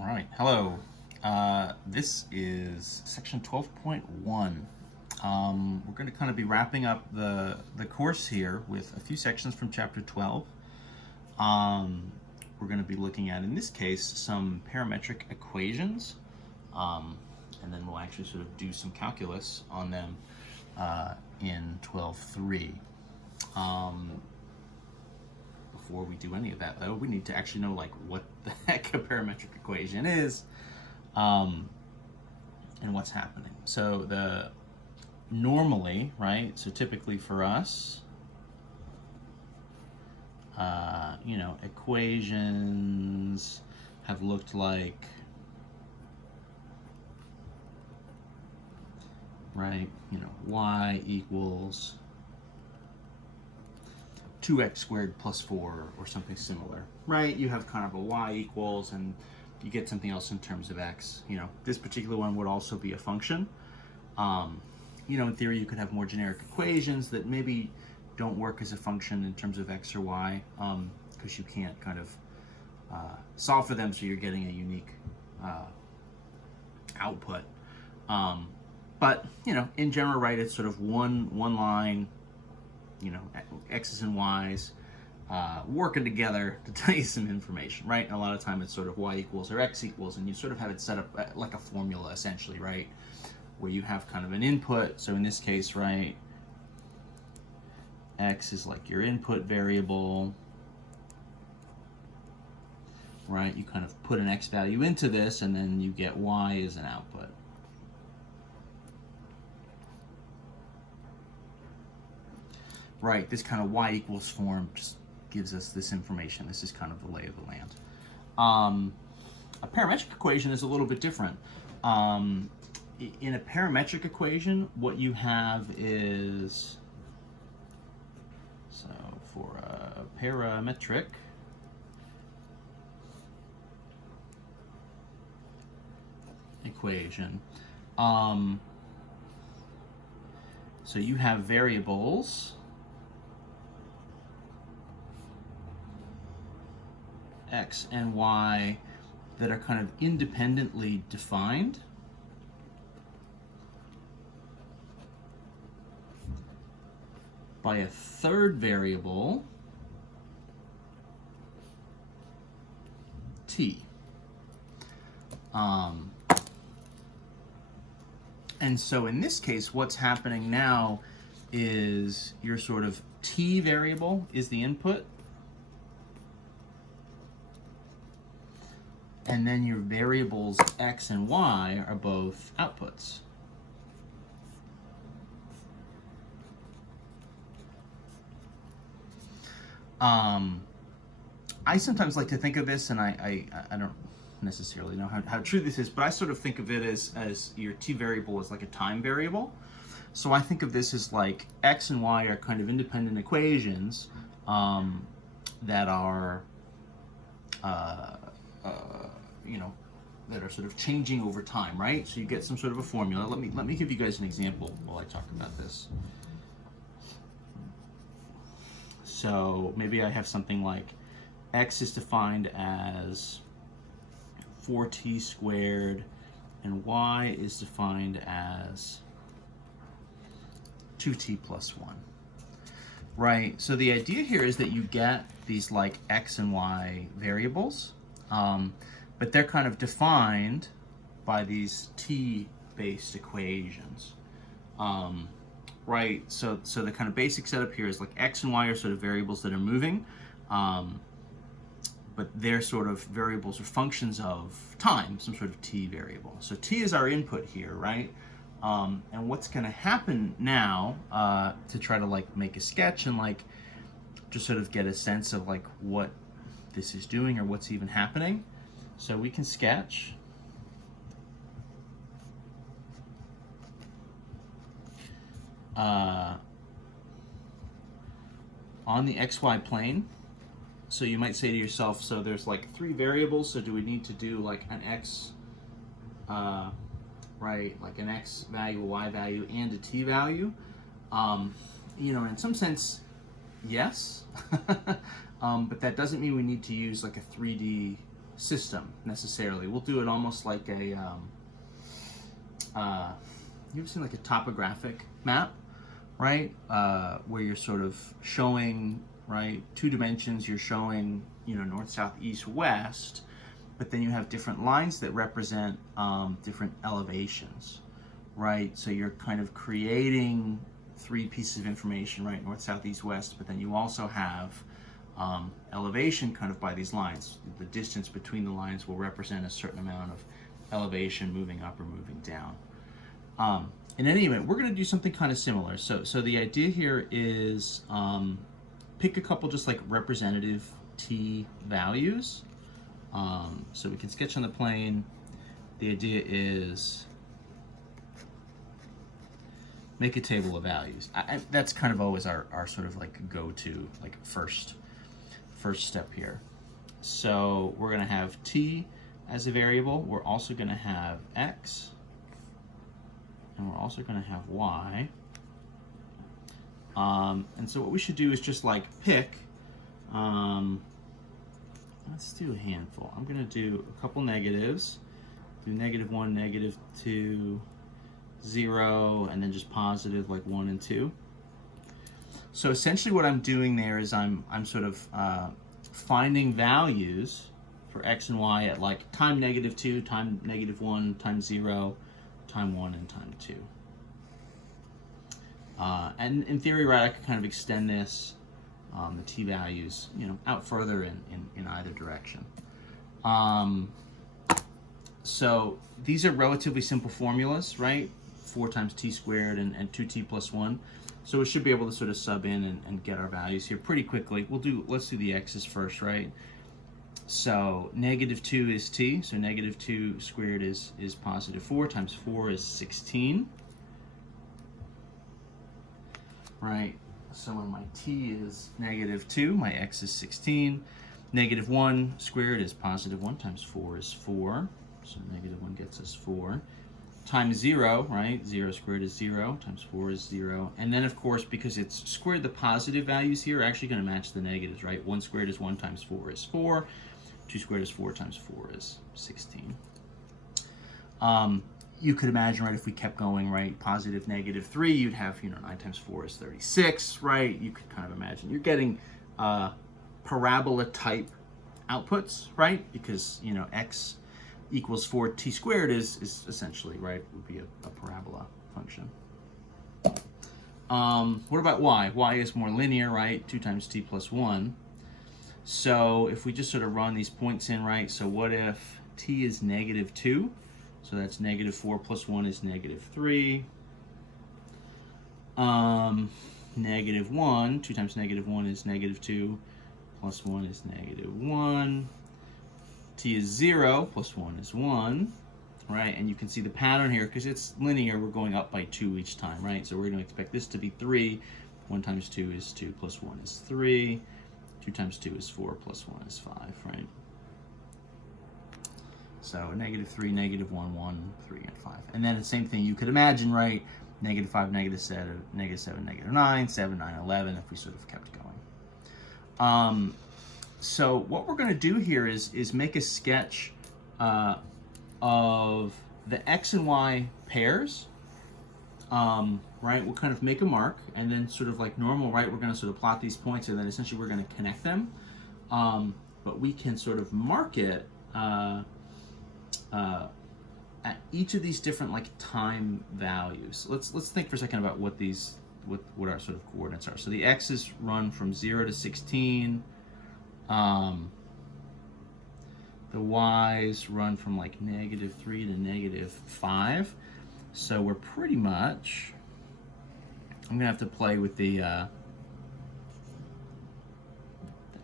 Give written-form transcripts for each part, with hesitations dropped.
All right, hello. This is section 12.1. We're going to kind of be wrapping up the course here with a few sections from chapter 12. We're going to be looking at, in this case, some parametric equations, and then we'll actually sort of do some calculus on them in 12.3. Before we do any of that, though, we need to actually know like what the heck a parametric equation is, and what's happening. So normally, right? So typically for us, equations have looked like, right? Y equals 2x squared plus 4 or something similar, right? You have kind of a y equals and you get something else in terms of x. This particular one would also be a function. In theory, you could have more generic equations that maybe don't work as a function in terms of x or y, because you can't kind of solve for them, so you're getting a unique output. But in general, right, it's sort of one line, x's and y's working together to tell you some information, right? And a lot of time it's sort of y equals or x equals, and you sort of have it set up like a formula, essentially, right? Where you have kind of an input. So in this case, right, x is like your input variable, right? You kind of put an x value into this, and then you get y as an output. Right, this kind of y equals form just gives us this information. This is kind of the lay of the land. A parametric equation is a little bit different. In a parametric equation, what you have is, so for a parametric equation, so you have variables x and y that are kind of independently defined by a third variable, t. And so in this case, what's happening now is your sort of t variable is the input, and then your variables x and y are both outputs. I sometimes like to think of this, and I don't necessarily know how true this is, but I sort of think of it as your t variable as like a time variable. So I think of this as like x and y are kind of independent equations that are that are sort of changing over time, right? So you get some sort of a formula. Let me give you guys an example while I talk about this. So maybe I have something like x is defined as 4t squared and y is defined as 2t plus 1. Right, so the idea here is that you get these like x and y variables, but they're kind of defined by these t-based equations. Right, so the kind of basic setup here is like x and y are sort of variables that are moving, but they're sort of variables or functions of time, some sort of t variable. So t is our input here, right? And what's going to happen now, to try to like make a sketch and like just sort of get a sense of like what this is doing or what's even happening. So we can sketch. On the xy plane. So you might say to yourself, so there's like 3 variables, so do we need to do like an x, right, like an x value, a y value, and a t value? In some sense, yes, but that doesn't mean we need to use like a 3D system necessarily. We'll do it almost like a, you ever seen like a topographic map, right? Where you're sort of showing, right, 2 dimensions, you're showing, you know, north, south, east, west, but then you have different lines that represent different elevations, right? So you're kind of creating 3 pieces of information, right? North, south, east, west, but then you also have elevation kind of by these lines. The distance between the lines will represent a certain amount of elevation moving up or moving down. In any event, we're going to do something kind of similar. So the idea here is pick a couple just like representative t values. So we can sketch on the plane. The idea is make a table of values. That's kind of always our sort of like go-to, like first step here. So we're going to have t as a variable. We're also going to have x, and we're also going to have y. And so what we should do is just like pick, let's do a handful. I'm going to do a couple negatives, do -1, -2, 0, and then just positive like 1 and 2. So essentially what I'm doing there is I'm sort of finding values for x and y at like time -2, time -1, time 0, time 1, and time 2. And in theory, right, I could kind of extend this, the t values, you know, out further in either direction. So these are relatively simple formulas, right? 4 times t squared and 2t plus 1. So we should be able to sort of sub in and get our values here pretty quickly. Let's do the x's first, right? So -2 is t, so -2 squared is +4 times 4 is 16. Right, so when my t is -2, my x is 16. -1 squared is +1 times 4 is 4. So -1 gets us 4. Times 0, right? 0 squared is 0, times 4 is 0. And then, of course, because it's squared, the positive values here are actually going to match the negatives, right? 1 squared is 1 times 4 is 4. 2 squared is 4 times 4 is 16. You could imagine, right, if we kept going, right, positive, -3, you'd have, you know, 9 times 4 is 36, right? You could kind of imagine you're getting parabola type outputs, right? Because, you know, x equals 4t squared is essentially, right, would be a parabola function. What about y? Y is more linear, right? 2 times t plus 1. So if we just sort of run these points in, right, so what if t is -2? So that's -4 plus 1 is -3. -1, 2 times -1 is -2, plus 1 is -1. T is 0, plus 1 is 1, right? And you can see the pattern here, because it's linear, we're going up by 2 each time, right? So we're going to expect this to be 3. 1 times 2 is 2, plus 1 is 3. 2 times 2 is 4, plus 1 is 5, right? So -3, -1, 1, 3, and 5. And then the same thing you could imagine, right? -5, -7, -9, 7, 9, 11, if we sort of kept going. So what we're going to do here is make a sketch of the x and y pairs, right? We'll kind of make a mark, and then sort of like normal, right? We're going to sort of plot these points, and then essentially we're going to connect them. But we can sort of mark it at each of these different like time values. Let's think for a second about what our sort of coordinates are. So the x's run from 0 to 16. The y's run from like -3 to -5. So we're pretty much, I'm gonna have to play with the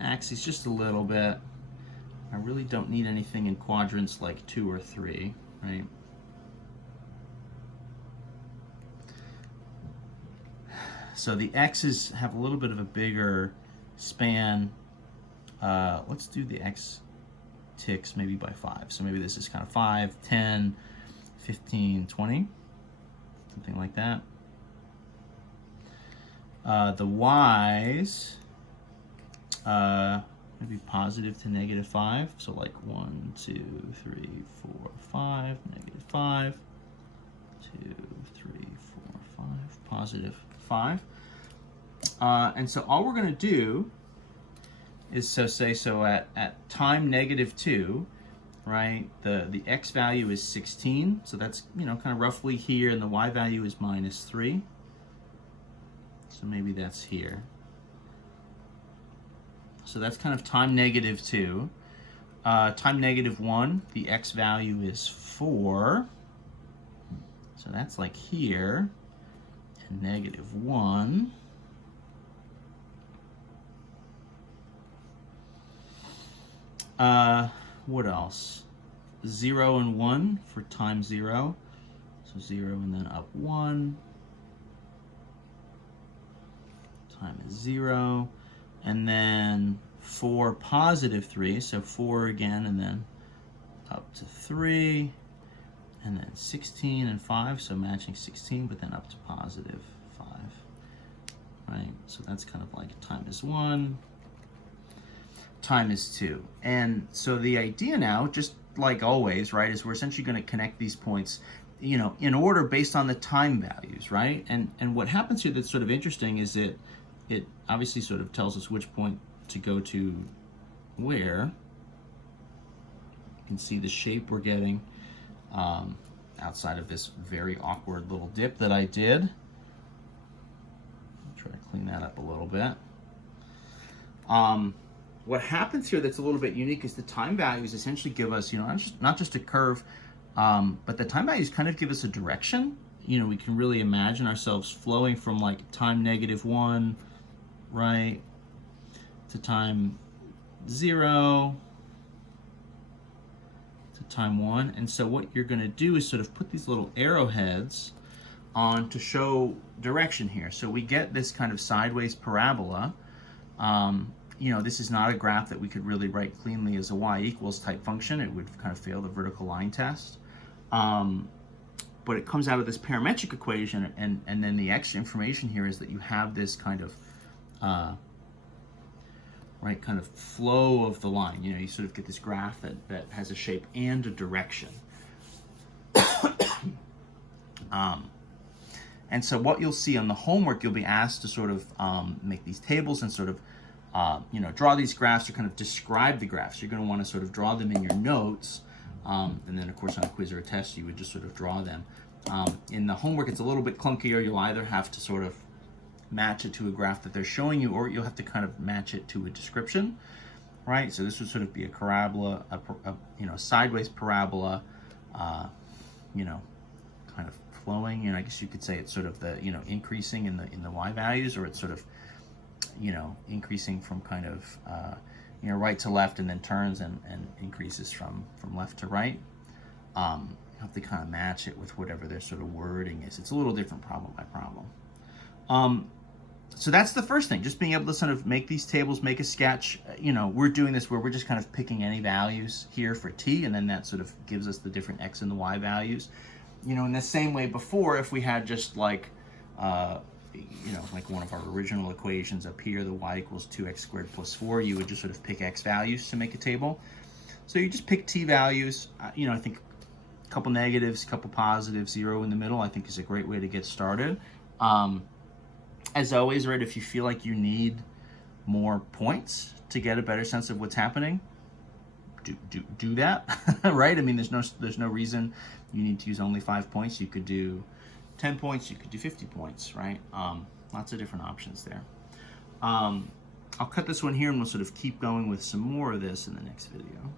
axes just a little bit. I really don't need anything in quadrants like 2 or 3, right? So the x's have a little bit of a bigger span. Let's do the x ticks maybe by 5. So maybe this is kind of 5, 10, 15, 20, something like that. The y's, maybe positive to negative 5. So like 1, 2, 3, 4, 5, negative 5, 2, 3, 4, 5, positive 5. And so all we're going to do is so at time negative 2, right, the x value is 16, so that's, you know, kind of roughly here, and the y value is minus 3. So maybe that's here. So that's kind of time negative 2. Time negative 1, the x value is 4. So that's like here, and negative 1. What else? 0 and 1 for time 0. So 0 and then up 1. Time is 0. And then 4 positive 3. So 4 again, and then up to 3. And then 16 and 5. So matching 16, but then up to positive 5. Right? So that's kind of like time is 1. Time is 2. And so the idea now, just like always, right, is we're essentially going to connect these points, you know, in order based on the time values, right? And what happens here that's sort of interesting is it obviously sort of tells us which point to go to where. You can see the shape we're getting outside of this very awkward little dip that I did. I'll try to clean that up a little bit. What happens here that's a little bit unique is the time values essentially give us, you know, not just a curve, but the time values kind of give us a direction. You know, we can really imagine ourselves flowing from like time negative 1, right, to time 0, to time 1. And so what you're going to do is sort of put these little arrowheads on to show direction here. So we get this kind of sideways parabola. You know, this is not a graph that we could really write cleanly as a y equals type function. It would kind of fail the vertical line test. But it comes out of this parametric equation, and then the extra information here is that you have this kind of, right, kind of flow of the line. You know, you sort of get this graph that has a shape and a direction. And so what you'll see on the homework, you'll be asked to sort of make these tables and sort of you know, draw these graphs or kind of describe the graphs. You're going to want to sort of draw them in your notes, and then of course on a quiz or a test you would just sort of draw them. In the homework it's a little bit clunkier. You'll either have to sort of match it to a graph that they're showing you, or you'll have to kind of match it to a description, right? So this would sort of be a parabola, you know, sideways parabola, you know, kind of flowing, and I guess you could say it's sort of the, you know, increasing in the y values, or it's sort of, you know, increasing from kind of, you know, right to left, and then turns and increases from left to right. You have to kind of match it with whatever their sort of wording is. It's a little different problem by problem. So that's the first thing, just being able to sort of make these tables, make a sketch. You know, we're doing this where we're just kind of picking any values here for t, and then that sort of gives us the different x and the y values. You know, in the same way before, if we had just like, you know, like one of our original equations up here, the y equals 2x squared plus 4, you would just sort of pick x values to make a table. So you just pick t values. You know, I think a couple negatives, a couple positives, 0 in the middle, I think is a great way to get started. As always, right, if you feel like you need more points to get a better sense of what's happening, do that, right? I mean, there's no reason you need to use only 5 points. You could do 10 points, you could do 50 points, right? Lots of different options there. I'll cut this one here and we'll sort of keep going with some more of this in the next video.